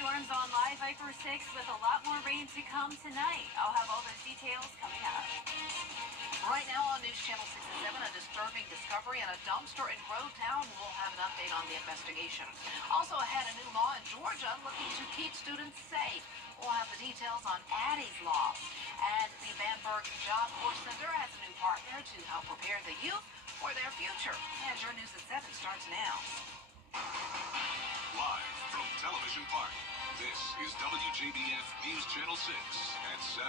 storms on Live Viper 6 with a lot more rain to come tonight. I'll have all those details coming up. Right now on News Channel 6 and 7, a disturbing discovery in a dumpster in Grovetown. We'll have an update on the investigation. Also ahead, a new law in Georgia looking to keep students safe. We'll have the details on Addie's Law. And the Bamberg Job Corps Center has a new partner to help prepare the youth for their future. And your News at 7 starts now. Live from Television Park, this is WJBF News Channel 6 at 7.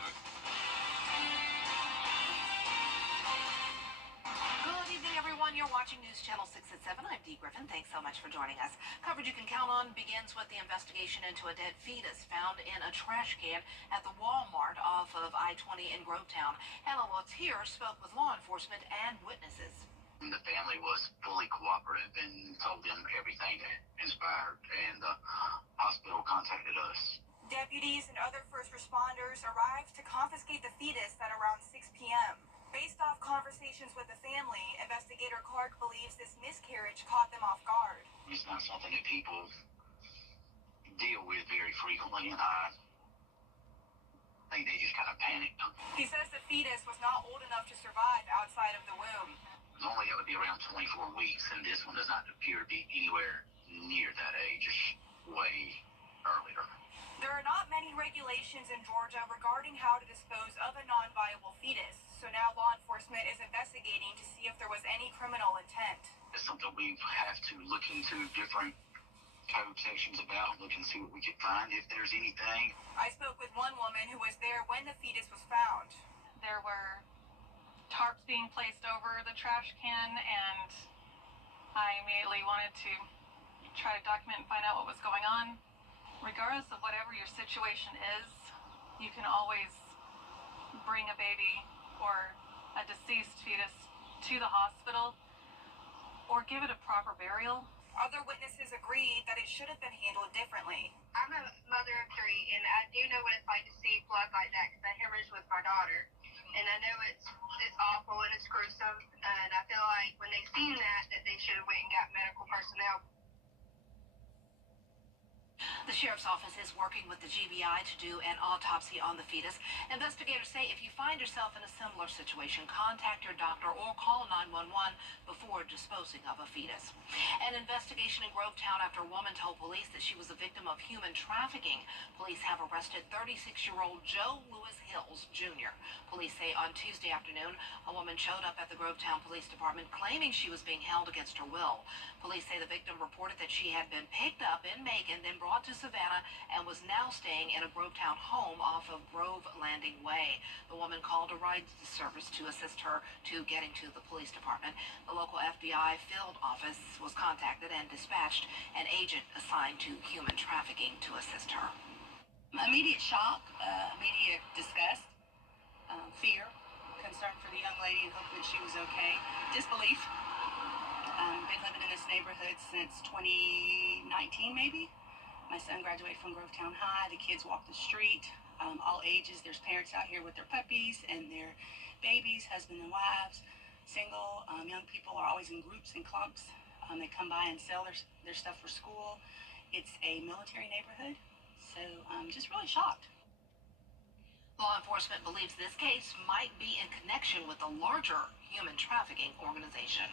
Good evening, everyone. You're watching News Channel 6 at 7. I'm Dee Griffin. Thanks so much for joining us. Coverage you can count on begins with the investigation into a dead fetus found in a trash can at the Walmart off of I-20 in Grovetown. Hannah Latier spoke with law enforcement and witnesses. The family was fully cooperative and told them everything that inspired, and the hospital contacted us. Deputies and other first responders arrived to confiscate the fetus at around 6 p.m. Based off conversations with the family, investigator Clark believes this miscarriage caught them off guard. It's not something that people deal with very frequently, and I think they just kind of panicked. He says the fetus was not old enough to survive outside of the womb. Normally it would be around 24 weeks, and this one does not appear to be anywhere near that age. It's way earlier. There are not many regulations in Georgia regarding how to dispose of a non-viable fetus, so now law enforcement is investigating to see if there was any criminal intent. It's something we have to look into different code sections about, look and see what we can find, if there's anything. I spoke with one woman who was there when the fetus was found. There were tarps being placed over the trash can, and I immediately wanted to try to document and find out what was going on. Regardless of whatever your situation is, you can always bring a baby or a deceased fetus to the hospital or give it a proper burial. Other witnesses agreed that it should have been handled differently. I'm a mother of 3, and I do know what it's like to see blood like that because I hemorrhaged with my daughter. And I know it's awful and it's gruesome, and I feel like when they seen that they should have went and got medical personnel. The sheriff's office is working with the GBI to do an autopsy on the fetus. Investigators say if you find yourself in a similar situation, contact your doctor or call 911 before disposing of a fetus. An investigation in Grovetown after a woman told police that she was a victim of human trafficking. Police have arrested 36-year-old Joe Lewis Hills Jr. Police say on Tuesday afternoon, a woman showed up at the Grovetown Police Department claiming she was being held against her will. Police say the victim reported that she had been picked up in Macon, then brought to Savannah, and was now staying in a Grovetown home off of Grove Landing Way. The woman called a ride service to assist her to getting to the police department. The local FBI field office was contacted and dispatched an agent assigned to human trafficking to assist her. Immediate shock, immediate disgust, fear, concern for the young lady and hoping that she was okay, disbelief. Been living in this neighborhood since 2019 maybe. My son graduated from Grovetown High. The kids walk the street, all ages. There's parents out here with their puppies and their babies, husband and wives, single. Young people are always in groups and clumps. They come by and sell their stuff for school. It's a military neighborhood, so I'm just really shocked. Law enforcement believes this case might be in connection with a larger human trafficking organization.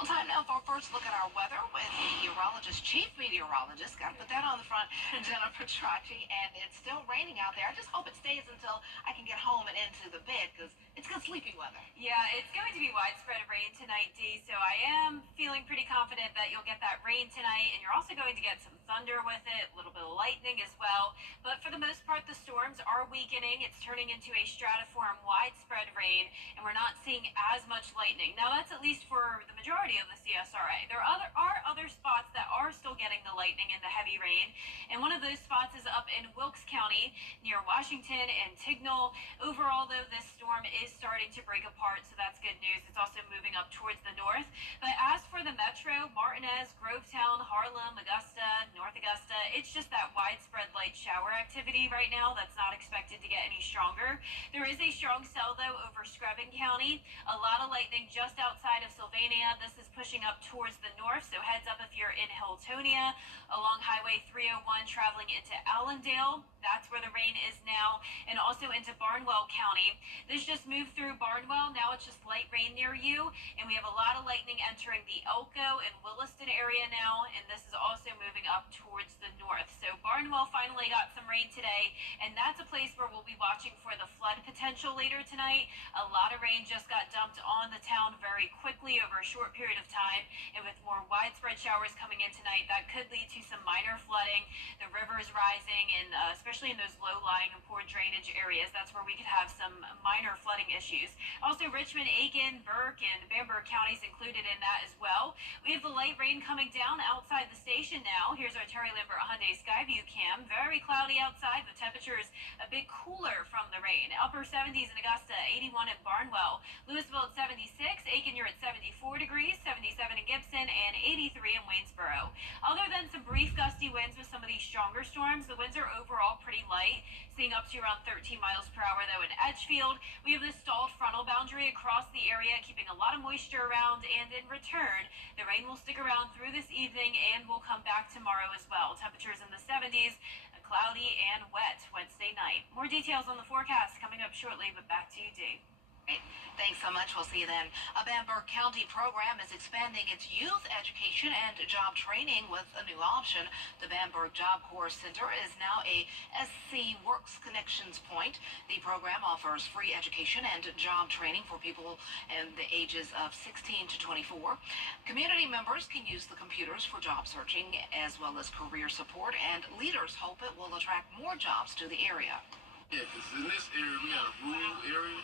Well, time now for our first look at our weather with meteorologist, chief meteorologist, got to put that on the front, Jennifer Tracci, and it's still raining out there. I just hope it stays until I can get home and into the bed because it's good sleeping weather. Yeah, it's going to be widespread rain tonight, Dee, so I am feeling pretty confident that you'll get that rain tonight, and you're also going to get some thunder with it, a little bit of lightning as well. But for the most part, the storms are weakening. It's turning into a stratiform widespread rain, and we're not seeing as much lightning. Now, that's at least for the majority of the CSRA. There are other spots that are still getting the lightning and the heavy rain, and one of those spots is up in Wilkes County near Washington and Tignall. Overall, though, this storm is starting to break apart, so that's good news. It's also moving up towards the north. But as for the metro, Martinez, Grovetown, Harlem, Augusta, North Augusta, it's just that widespread light shower activity right now that's not expected to get any stronger. There is a strong cell, though, over Screven County. A lot of lightning just outside of Sylvania. This is pushing up towards the north, so heads up if you're in Hilltonia. along Highway 301 traveling into Allendale. That's where the rain is now, and also into Barnwell County. This just moved through Barnwell. Now it's just light rain near you, and we have a lot of lightning entering the Elko and Williston area now, and this is also moving up towards the north. So Barnwell finally got some rain today, and that's a place where we'll be watching for the flood potential later tonight. A lot of rain just got dumped on the town very quickly over a short period of time, and with more widespread showers coming in tonight, that could lead to some minor flooding. The river is rising, and especially in those low-lying and poor drainage areas, that's where we could have some minor flooding issues. Also, Richmond, Aiken, Burke, and Bamberg counties included in that as well. We have the light rain coming down outside the station now. Here's our Terry Lambert Hyundai Skyview cam. Very cloudy outside with temperatures a bit cooler from the rain. Upper 70s in Augusta, 81 in Barnwell. Louisville at 76. Aiken, you're at 74 degrees, 77 in Gibson, and 83 in Waynesboro. Other than some brief gusty winds with some of these stronger storms, the winds are overall pretty light, seeing up to around 13 miles per hour though in Edgefield. We have this stalled frontal boundary across the area, keeping a lot of moisture around, and in return, the rain will stick around through this evening and will come back tomorrow as well. Temperatures in the 70s, cloudy and wet Wednesday night. More details on the forecast coming up shortly, but back to you, Dee. Great. Thanks so much. We'll see you then. A Bamberg County program is expanding its youth education and job training with a new option. The Bamberg Job Corps Center is now a SC Works Connections point. The program offers free education and job training for people in the ages of 16 to 24. Community members can use the computers for job searching as well as career support, and leaders hope it will attract more jobs to the area. Yeah, because in this area, we got a rural area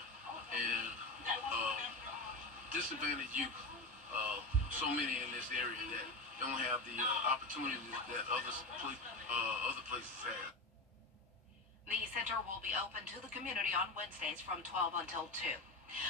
and disadvantaged youth. So many in this area that don't have the opportunities that other places have. The center will be open to the community on Wednesdays from 12 until 2.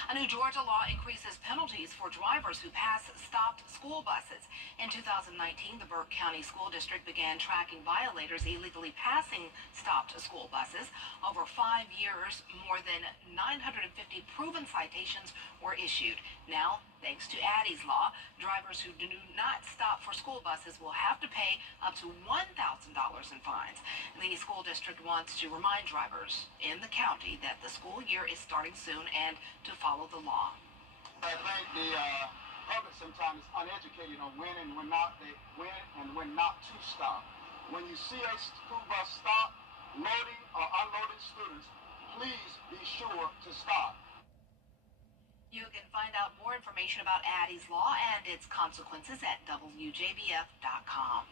A new Georgia law increases penalties for drivers who pass stopped school buses. In 2019, the Burke County School District began tracking violators illegally passing stopped school buses. Over 5 years, more than 950 proven citations were issued. Now, thanks to Addie's Law, drivers who do not stop for school buses will have to pay up to $1,000 in fines. The school district wants to remind drivers in the county that the school year is starting soon and to follow the law. I think the public sometimes is uneducated on when and when not to stop. When you see a school bus stop loading or unloading students, please be sure to stop. You can find out more information about Addie's Law and its consequences at WJBF.com.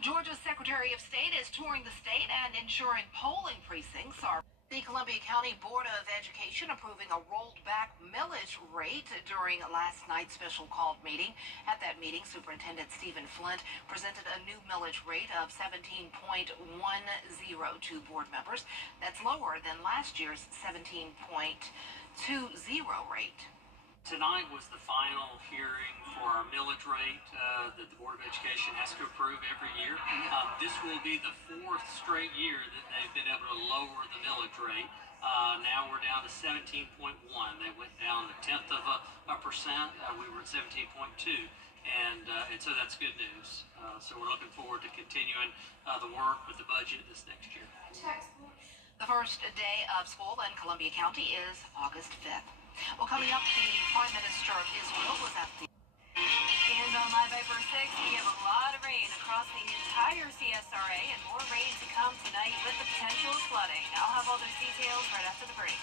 Georgia's Secretary of State is touring the state and ensuring polling precincts are. The Columbia County Board of Education approving a rolled-back millage rate during last night's special called meeting. At that meeting, Superintendent Stephen Flint presented a new millage rate of 17.10 to board members. That's lower than last year's 17.20 rate. Tonight was the final hearing for our millage rate that the Board of Education has to approve every year. This will be the 4th straight year that they've been able to lower the millage rate. Now we're down to 17.1. They went down a tenth of a percent. We were at 17.2. And so that's good news. So we're looking forward to continuing the work with the budget this next year. The first day of school in Columbia County is August 5th. Well, coming up, the Prime Minister of Israel was at the... And on Live by Verse 6, we have a lot of rain across the entire CSRA and more rain to come tonight with the potential of flooding. I'll have all those details right after the break.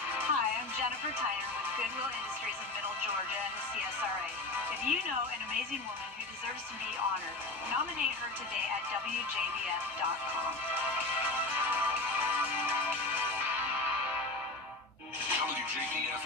Hi, I'm Jennifer Tyner with Goodwill Industries of Middle Georgia and the CSRA. If you know an amazing woman who deserves to be honored, nominate her today at WJBF.com. WJBF.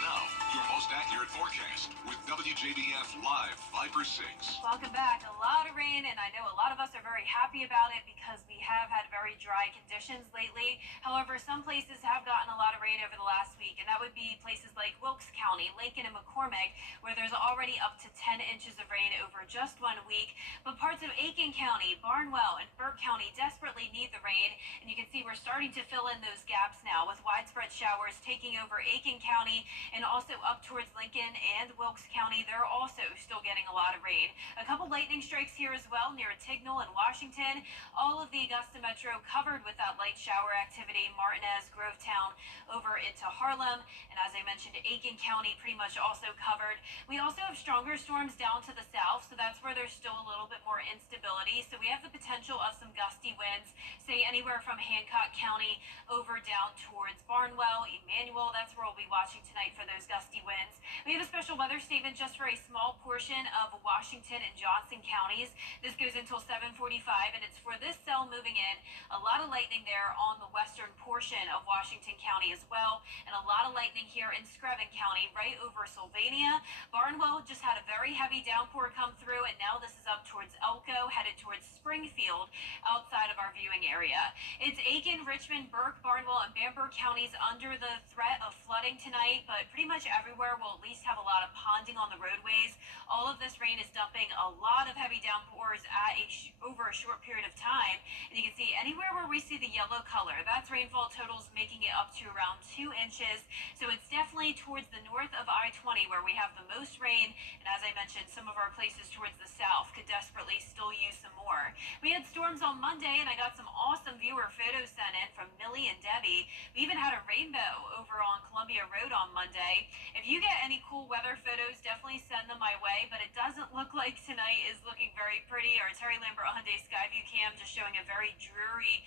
Now, your most accurate forecast with WJBF Live 5/6. Welcome back. A lot of rain, and I know a lot of us are very happy about it because we have had very dry conditions lately. However, some places have gotten a lot of rain over the last week, and that would be places like Wilkes County, Lincoln, and McCormick, where there's already up to 10 inches of rain over just 1 week. But parts of Aiken County, Barnwell, and Burke County desperately need the rain, and you can see we're starting to fill in those gaps now with widespread showers taking over Aiken County and also up towards Lincoln and Wilkes County, they're also still getting a lot of rain. A couple lightning strikes here as well near Tignal and Washington. All of the Augusta Metro covered with that light shower activity. Martinez, Grovetown, over into Harlem. And as I mentioned, Aiken County pretty much also covered. We also have stronger storms down to the south, so that's where there's still a little bit more instability. So we have the potential of some gusty winds, say anywhere from Hancock County over down towards Barnwell, Emmanuel. That's where we'll be watching tonight for those gusty winds. We have a special weather statement just for a small portion of Washington and Johnson counties. This goes until 7:45, and it's for this cell moving in. A lot of lightning there on the western portion of Washington County as well, and a lot of lightning here in Screven County, right over Sylvania. Barnwell just had a very heavy downpour come through, and now this is up towards Elko, headed towards Springfield, outside of our viewing area. It's Aiken, Richmond, Burke, Barnwell, and Bamberg counties under the threat of flooding tonight, but pretty much everywhere will at least have a lot of ponding on the roadways. All of this rain is dumping a lot of heavy downpours at over a short period of time, and you can see anywhere where we see the yellow color, that's rainfall totals making it up to around 2 inches. So it's definitely towards the north of I-20 where we have the most rain, and as I mentioned, some of our places towards the south could desperately still use some more. We had storms on Monday, and I got some awesome viewer photos sent in from Millie and Debbie. We even had a rainbow over on Columbia Road on Monday. If you get any cool weather photos, definitely send them my way, but it doesn't look like tonight is looking very pretty. Our Terry Lambert Hyundai Skyview cam just showing a very dreary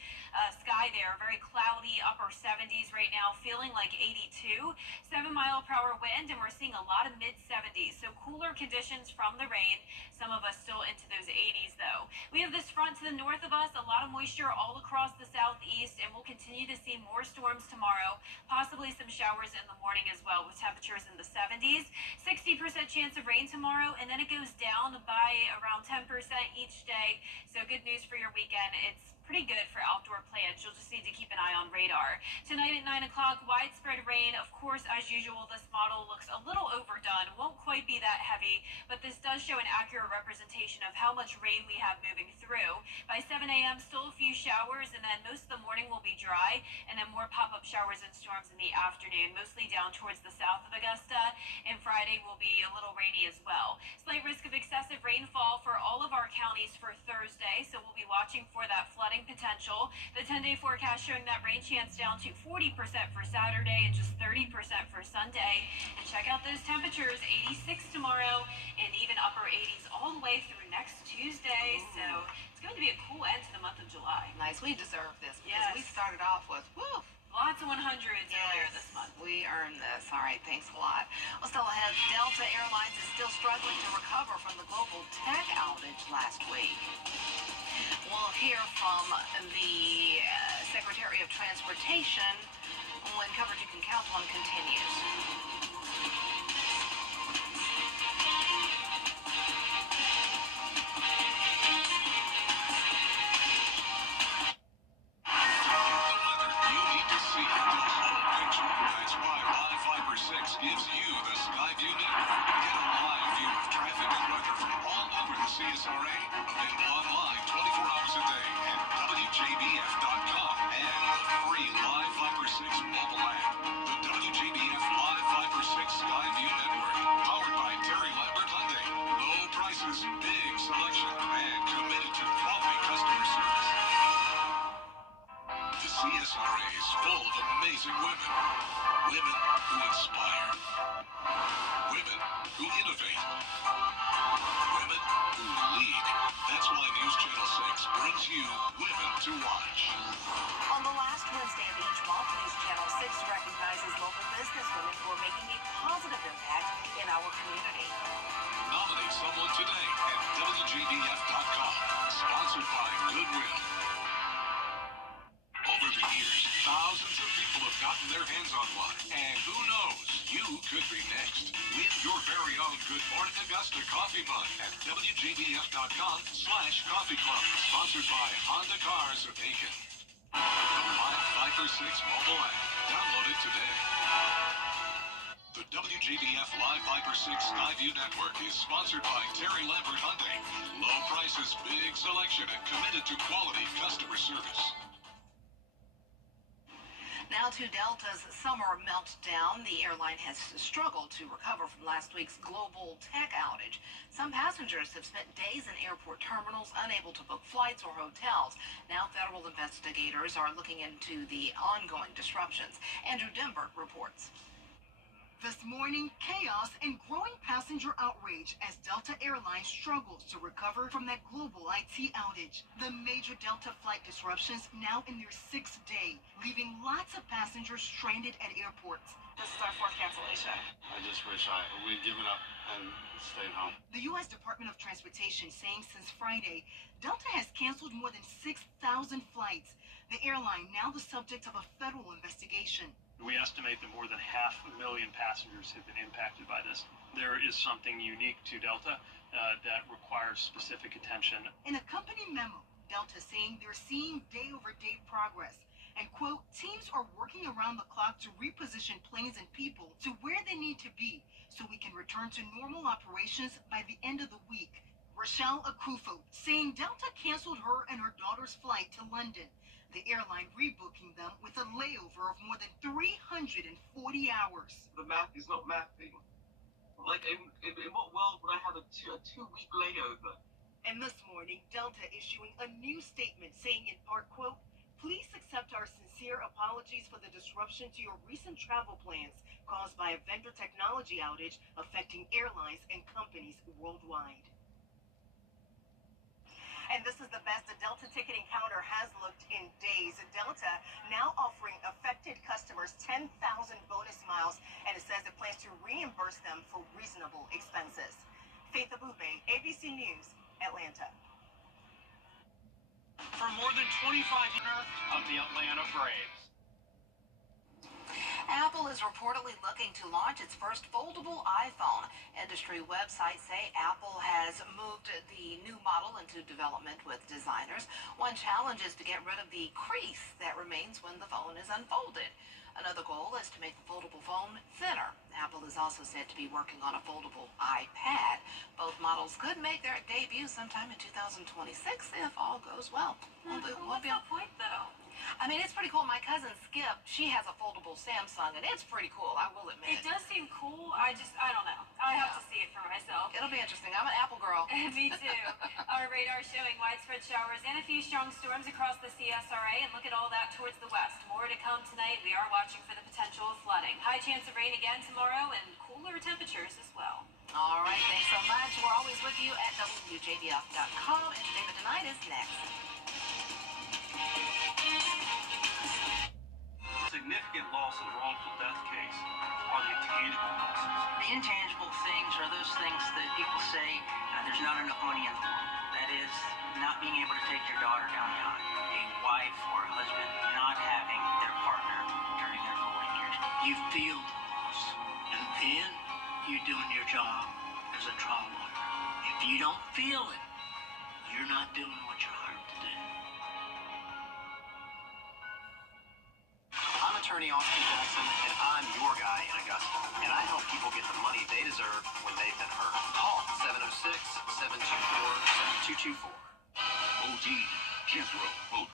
sky there, very cloudy, upper 70s right now, feeling like 82, 7-mile-per-hour wind, and we're seeing a lot of mid-70s, so cooler conditions from the rain. Some of us still into those 80s though. We have this front to the north of us, a lot of moisture all across the southeast, and we'll continue to see more storms tomorrow, possibly some showers in the morning as well, with temperatures in the 70s. 60% chance of rain tomorrow, and then it goes down by around 10% each day. So good news for your weekend. It's pretty good for outdoor plans. You'll just need to keep an eye on radar. Tonight at 9 o'clock, widespread rain. Of course, as usual, this model looks a little overdone. Won't quite be that heavy, but this does show an accurate representation of how much rain we have moving through. By 7 a.m., still a few showers, and then most of the morning will be dry, and then more pop-up showers and storms in the afternoon, mostly down towards the south of Augusta, and Friday will be a little rainy as well. Slight risk of excessive rainfall for all of our counties for Thursday, so we'll be watching for that flooding potential. The 10-day forecast showing that rain chance down to 40% for Saturday and just 30% for Sunday. And check out those temperatures, 86 tomorrow and even upper 80s all the way through next Tuesday. So it's going to be a cool end to the month of July. Nice. We deserve this because Yes. we started off with, woo, Lots of 100s earlier this month. we earned this. All right, thanks a lot. Well, still ahead, Delta Airlines is still struggling to recover from the global tech outage last week. We'll hear from the Secretary of Transportation when coverage you can count on continues. Gives you the Skyview Network. Get a live view of traffic and weather from all over the CSRA. Available online 24 hours a day at WJBF.com and the free Live Viper 6 mobile app. The WJBF Live Viper 6 Skyview Network. Powered by Terry Lambert Hyundai. Low prices, big selection, and committed to quality customer service. The CSRA is full of amazing women. Women who inspire. Women who innovate. Women who lead. That's why News Channel 6 brings you Women to Watch. On the last Wednesday of each month, News Channel 6 recognizes local businesswomen who are making a positive impact in our community. Nominate someone today at WJBF.com. Sponsored by Goodwill. Over the years, thousands of people have gotten their hands on one. And who knows, you could be next. Win your very own Good Morning Augusta coffee mug at WJBF.com/coffee club. Sponsored by Honda Cars of Aiken. The Live Viper 6 mobile app. Download it today. The WJBF Live Viper 6 Skyview Network is sponsored by Terry Lambert Hyundai. Low prices, big selection, and committed to quality customer service. Now to Delta's summer meltdown. The airline has struggled to recover from last week's global tech outage. Some passengers have spent days in airport terminals unable to book flights or hotels. Now federal investigators are looking into the ongoing disruptions. Andrew Denver reports. This morning, chaos and growing passenger outrage as Delta Airlines struggles to recover from that global IT outage. The major Delta flight disruptions now in their 6th day, leaving lots of passengers stranded at airports. This is our fourth cancellation. I just wish we'd given up and stayed home. The U.S. Department of Transportation saying since Friday, Delta has canceled more than 6,000 flights. The airline now the subject of a federal investigation. We estimate that more than 500,000 passengers have been impacted by this. There is something unique to Delta that requires specific attention. In a company memo, Delta saying they're seeing day-over-day progress. And, quote, teams are working around the clock to reposition planes and people to where they need to be so we can return to normal operations by the end of the week. Rochelle Akufo saying Delta canceled her and her daughter's flight to London. The airline rebooking them with a layover of more than 340 hours. The math is not mathing. Like, in what world would I have a two-week layover? And this morning, Delta issuing a new statement saying in part, quote, please accept our sincere apologies for the disruption to your recent travel plans caused by a vendor technology outage affecting airlines and companies worldwide. And this is the best a Delta ticketing counter has looked in days. Delta now offering affected customers 10,000 bonus miles, and it says it plans to reimburse them for reasonable expenses. Faith Abube, ABC News, Atlanta. For more than 25 years of the Atlanta Braves. Apple is reportedly looking to launch its first foldable iPhone. Industry websites say Apple has moved the new model into development with designers. One challenge is to get rid of the crease that remains when the phone is unfolded. Another goal is to make the foldable phone thinner. Apple is also said to be working on a foldable iPad. Both models could make their debut sometime in 2026 if all goes well. What's the point, though? I mean, it's pretty cool. My cousin Skip, she has a foldable Samsung, and it's pretty cool, I will admit. It does seem cool. I don't know. I have to see it for myself. It'll be interesting. I'm an Apple girl. Me too. Our radar showing widespread showers and a few strong storms across the CSRA, and look at all that towards the west. More to come tonight. We are watching for the potential of flooding. High chance of rain again tomorrow, and cooler temperatures as well. All right, thanks so much. We're always with you at WJBF.com, and David Tonight is next. Significant loss of wrongful death case are the intangible losses. The intangible things are those things that people say there's not enough money in the world. That is, not being able to take your daughter downtown, a wife or a husband not having their partner during their golden years. You feel the loss, and then you're doing your job as a trial lawyer. If you don't feel it, you're not doing what you're hired to do. I'm attorney Austin Jackson, and I'm your guy in Augusta. And I help people get the money they deserve when they've been hurt. Call 706-724-7224. OT, Jethro,